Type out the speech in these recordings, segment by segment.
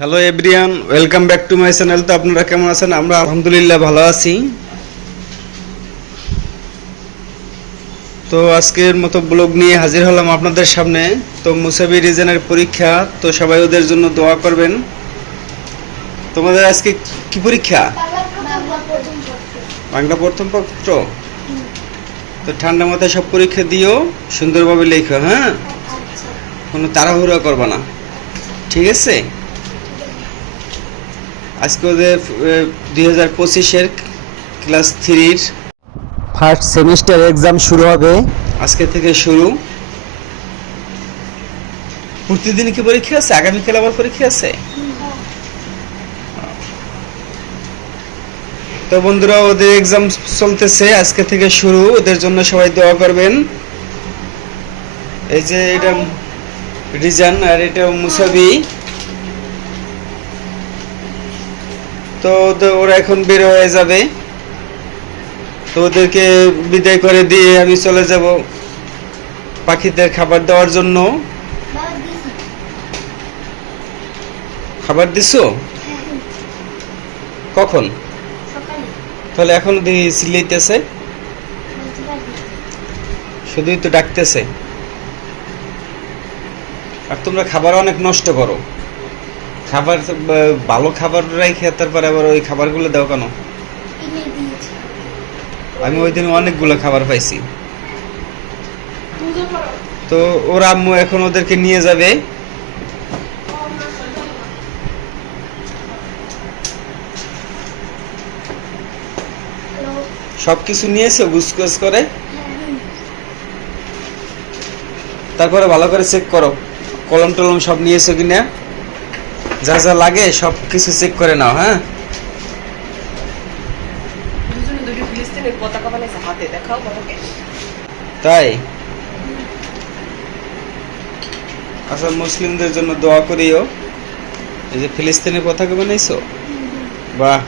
Hello everyone, welcome back to my channel. তো আপনারা কেমন আছেন? আমরা আলহামদুলিল্লাহ ভালো আছি। তো আজকের মতো ব্লগ নিয়ে হাজির হলাম আপনাদের সামনে। তো মুসাবি রিজনের পরীক্ষা, তো সবাই ওদের জন্য দোয়া করবেন। তোমাদের আজকে কি পরীক্ষা? বাংলা প্রথম পত্র। তো ঠান্ডা মাথায় সব পরীক্ষা দিও, সুন্দরভাবে লেখো, হ্যাঁ? কোনো তাড়াহুড়া করবা না, ঠিক আছে? আজকে ওদের 2025-এর ক্লাস 3-র ফার্স্ট সেমিস্টার এক্সাম শুরু হবে, আজকে থেকে শুরু। প্রতিদিন কি পরীক্ষা আছে? আগামীকাল আবার পরীক্ষা আছে? তো বন্ধুরা, ওদের এক্সাম চলতেছে, আজকে থেকে শুরু। ওদের জন্য সবাই দোয়া করবেন। এই যে এটা রিজান আর এটা মুসাবি। তো ওরা এখন বের হয়ে যাবে। তো ওদেরকে বিদায় করে দিয়ে আমি চলে যাব পাখিদের খাবার দেওয়ার জন্য। খাবার দিছো? কখন? তাহলে এখন সিলাইতেছে, শুধুই তো ডাকতেছে। আর তোমরা খাবার অনেক নষ্ট করো। খাবার ভালো খাবার রাখে তারপরে আবার ওই খাবারগুলো দাও কেন? আমি ওই দিন অনেকগুলো খাবার পাইছি। তো ওর আম্মু এখন ওদেরকে নিয়ে যাবে। সবকিছু নিয়েছে গুছগাছ করে? তারপরে ভালো করে চেক করো, কলম টলম সব নিয়েছো কিনা, যা যা লাগে সব কিছু চেক করে নাও, হ্যাঁ? তাই? আচ্ছা, মুসলিমদের জন্য দোয়া করিও। এই যে ফিলিস্তিনের পতাকা বানাইছো, বাহ,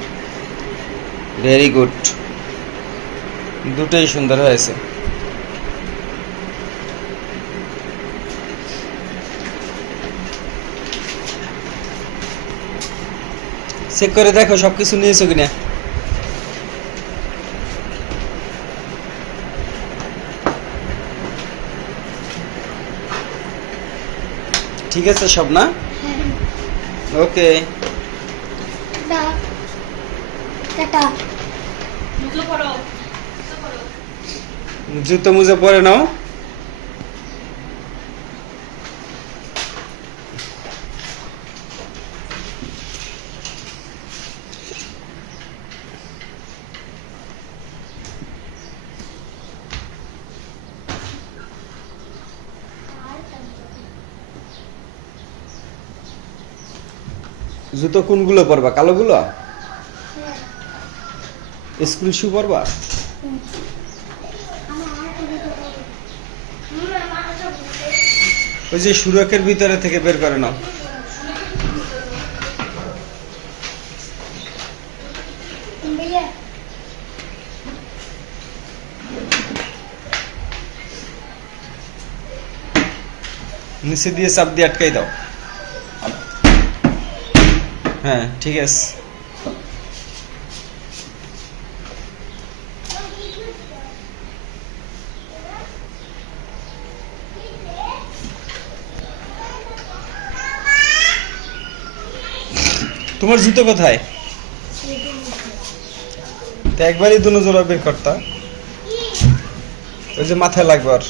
ভেরি গুড, দুটোই সুন্দর হয়েছে। চেক করে দেখো সবকিছু নিয়েছো কিনা। ঠিক আছে সব, না? ওকে, জুতো মুজো পরে নাও। জুতো কোনগুলো পরবা? কালোগুলো? স্কুল শু পরবা? ওই যে সুরকের ভিতরে থেকে বের করে নাও। নিচে দিয়ে চাপ দিয়ে আটকাই দাও। হ্যাঁ, ঠিক আছে। তোমার জুতো কোথায়? তো একবারই দুনো জোড়া বের করতা, ওই যে মাথায় লাগবে। আর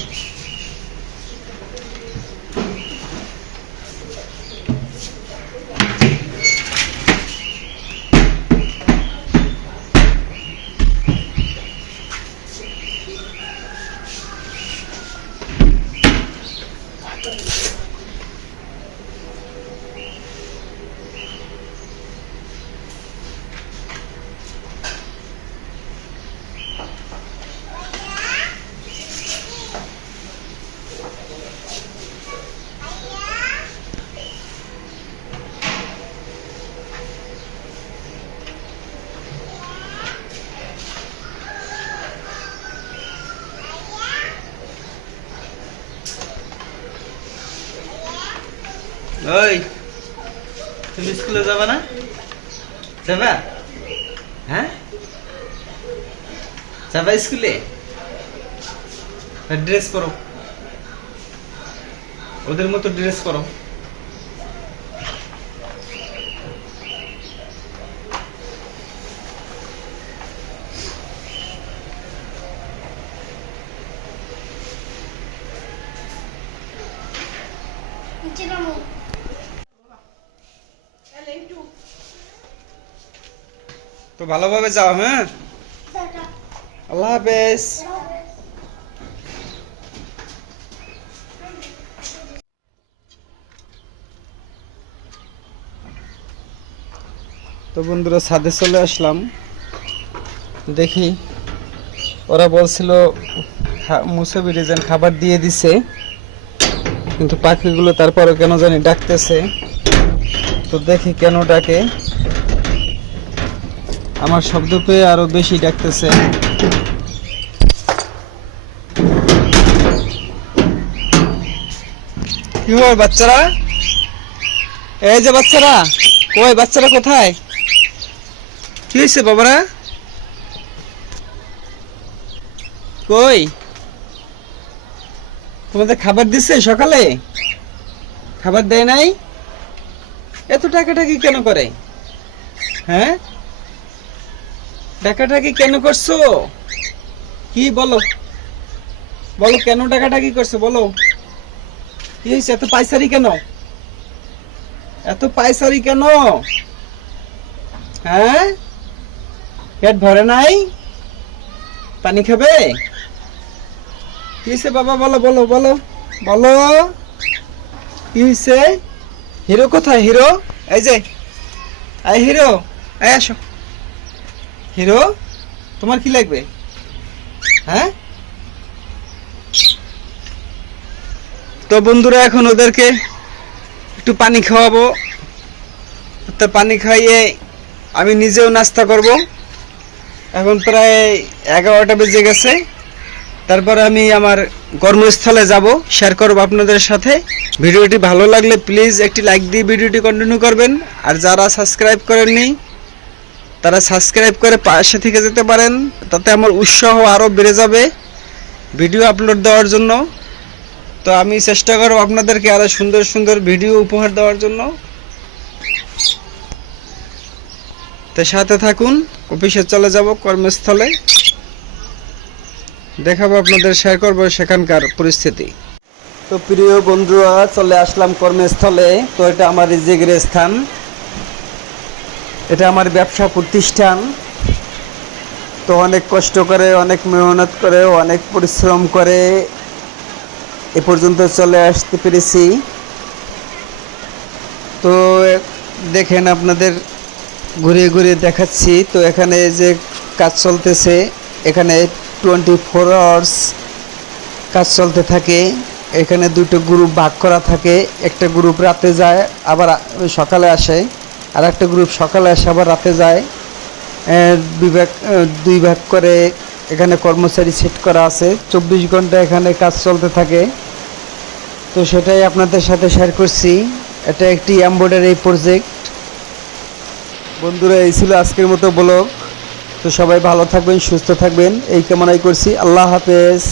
ওই তুমি স্কুলে যাবে না? যাবা? হ্যাঁ, যাবা স্কুলে? ড্রেস করো, ওদের মতো ড্রেস করো। তো ভালোভাবে যাও। হ্যাঁ, আল্লাহ হাফেজ। তো বন্ধুরা ছাদে চলে আসলাম, দেখি ওরা বলছিল মুসাফির যেন খাবার দিয়ে দিছে, কিন্তু পাখিগুলো তারপরে কেন জানি ডাকতেছে। তো দেখি কেন ডাকে, আমার শব্দ পেয়ে আরো বেশি ডাকতেছে। কি হয় বাচ্চারা? এই যে বাচ্চারা, ওই বাচ্চারা কোথায়? কি হয়েছে বাবারা? কই? তোমাদের খাবার দিছে সকালে? খাবার দেয় নাই? এত টাকাটাকি কেন করে? হ্যাঁ, টাকাটাকি কেন করছো? কি বলো, বলো কেন টাকাটাকি করছো বলো। কি হয়েছে? এত পাইসারি কেন? এত পাইসারি কেন? হ্যাঁ, পেট ভরে নাই? পানি খাবে? কি হয়েছে বাবা? বলো বলো বলো বলো, কি হয়েছে? হিরো কোথায়? হিরো এই যে, এই হিরো, এই আসো। হিরো, তোমার কি লাগবে? হ্যাঁ, তো বন্ধুরা এখন ওদেরকে একটু পানি খাওয়াবো। তো পানি খাইয়ে আমি নিজেও নাস্তা করব। এখন প্রায় 11টা বেজে গেছে। তারপরে আমি আমার কর্মস্থলে যাব, শেয়ার করব আপনাদের সাথে। ভিডিওটি ভালো লাগলে প্লিজ একটি লাইক দিয়ে ভিডিওটি কন্টিনিউ করবেন। আর যারা সাবস্ক্রাইব করেননি তারা সাবস্ক্রাইব করে পাশে থেকে যেতে পারেন, তাতে আমার উৎসাহ আরও বেড়ে যাবে ভিডিও আপলোড দেওয়ার জন্য। তো আমি চেষ্টা করব আপনাদেরকে আরও সুন্দর সুন্দর ভিডিও উপহার দেওয়ার জন্য। তো সাথে থাকুন, অফিসে চলে যাব কর্মস্থলে, দেখাবো আপনাদের, শেয়ার করবো সেখানকার পরিস্থিতি। তো প্রিয় বন্ধুরা চলে আসলাম কর্মস্থলে। তো এটা আমার রিজিকের স্থান, এটা আমার ব্যবসা প্রতিষ্ঠান। তো অনেক কষ্ট করে, অনেক মেহনত করে, অনেক পরিশ্রম করে এ পর্যন্ত চলে আসতে পেরেছি। তো দেখেন আপনাদের ঘুরিয়ে ঘুরিয়ে দেখাচ্ছি। তো এখানে যে কাজ চলতেছে, এখানে 24 আওয়ার্স কাজ চলতে থাকে। এখানে দুটো গ্রুপ ভাগ করা থাকে, একটা গ্রুপ রাতে যায় আবার সকালে আসে, আর একটা গ্রুপ সকালে আসে আবার রাতে যায়। দুই ভাগ করে এখানে কর্মচারী সেট করা আছে। 24 ঘন্টা এখানে কাজ চলতে থাকে। তো সেটাই আপনাদের সাথে শেয়ার করছি। এটা একটি এমব্রয়ডারি প্রজেক্ট। বন্ধুরা এই ছিল আজকের মতো ব্লগ। তো সবাই ভালো থাকবেন, সুস্থ থাকবেন এই কামনাই করছি। আল্লাহ হাফেজ।